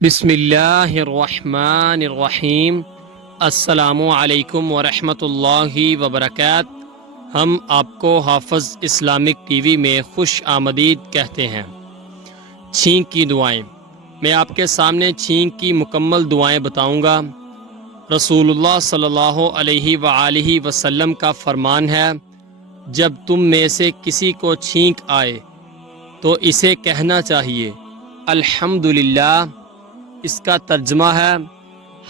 بسم اللہ الرحمن الرحیم۔ السلام علیکم ورحمۃ اللہ وبرکاتہ۔ ہم آپ کو حافظ اسلامک ٹی وی میں خوش آمدید کہتے ہیں۔ چھینک کی دعائیں۔ میں آپ کے سامنے چھینک کی مکمل دعائیں بتاؤں گا۔ رسول اللہ صلی اللہ علیہ وآلہ وسلم کا فرمان ہے، جب تم میں سے کسی کو چھینک آئے تو اسے کہنا چاہیے الحمدللہ۔ اس کا ترجمہ ہے،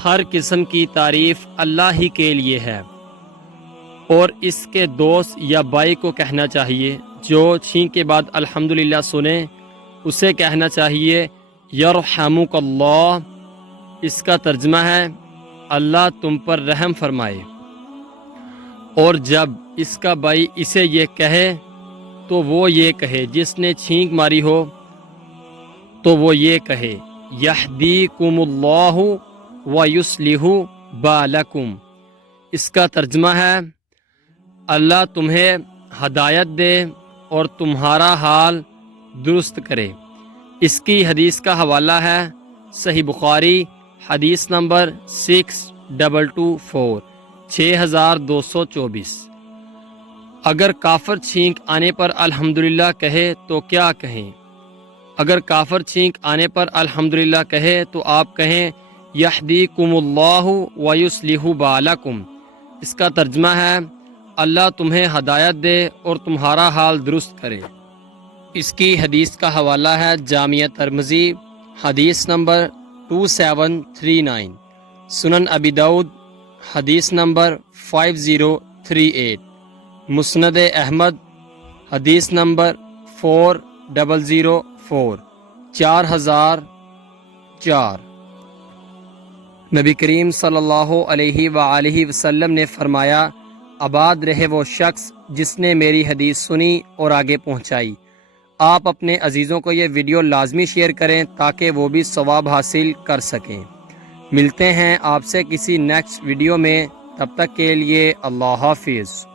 ہر قسم کی تعریف اللہ ہی کے لیے ہے، اور اس کے دوست یا بھائی کو کہنا چاہیے جو چھینک کے بعد الحمدللہ سنے، اسے کہنا چاہیے یرحمک اللہ۔ اس کا ترجمہ ہے، اللہ تم پر رحم فرمائے۔ اور جب اس کا بھائی اسے یہ کہے تو وہ یہ کہے، جس نے چھینک ماری ہو تو وہ یہ کہے یہدیکم اللہ ویصلح بالکم۔ اس کا ترجمہ ہے، اللہ تمہیں ہدایت دے اور تمہارا حال درست کرے۔ اس کی حدیث کا حوالہ ہے صحیح بخاری، حدیث نمبر 6224 6224۔ اگر کافر چھینک آنے پر الحمدللہ کہے تو کیا کہیں؟ اگر کافر چھینک آنے پر الحمدللہ کہے تو آپ کہیں یہدیکم اللہ ویصلح بالکم۔ اس کا ترجمہ ہے، اللہ تمہیں ہدایت دے اور تمہارا حال درست کرے۔ اس کی حدیث کا حوالہ ہے جامعہ ترمذی، حدیث نمبر 2739، سنن ابی داؤد، حدیث نمبر 5038، مسند احمد، حدیث نمبر 4004 4004۔ نبی کریم صلی اللہ علیہ وآلہ وسلم نے فرمایا، آباد رہے وہ شخص جس نے میری حدیث سنی اور آگے پہنچائی۔ آپ اپنے عزیزوں کو یہ ویڈیو لازمی شیئر کریں تاکہ وہ بھی ثواب حاصل کر سکیں۔ ملتے ہیں آپ سے کسی نیکسٹ ویڈیو میں، تب تک کے لیے اللہ حافظ۔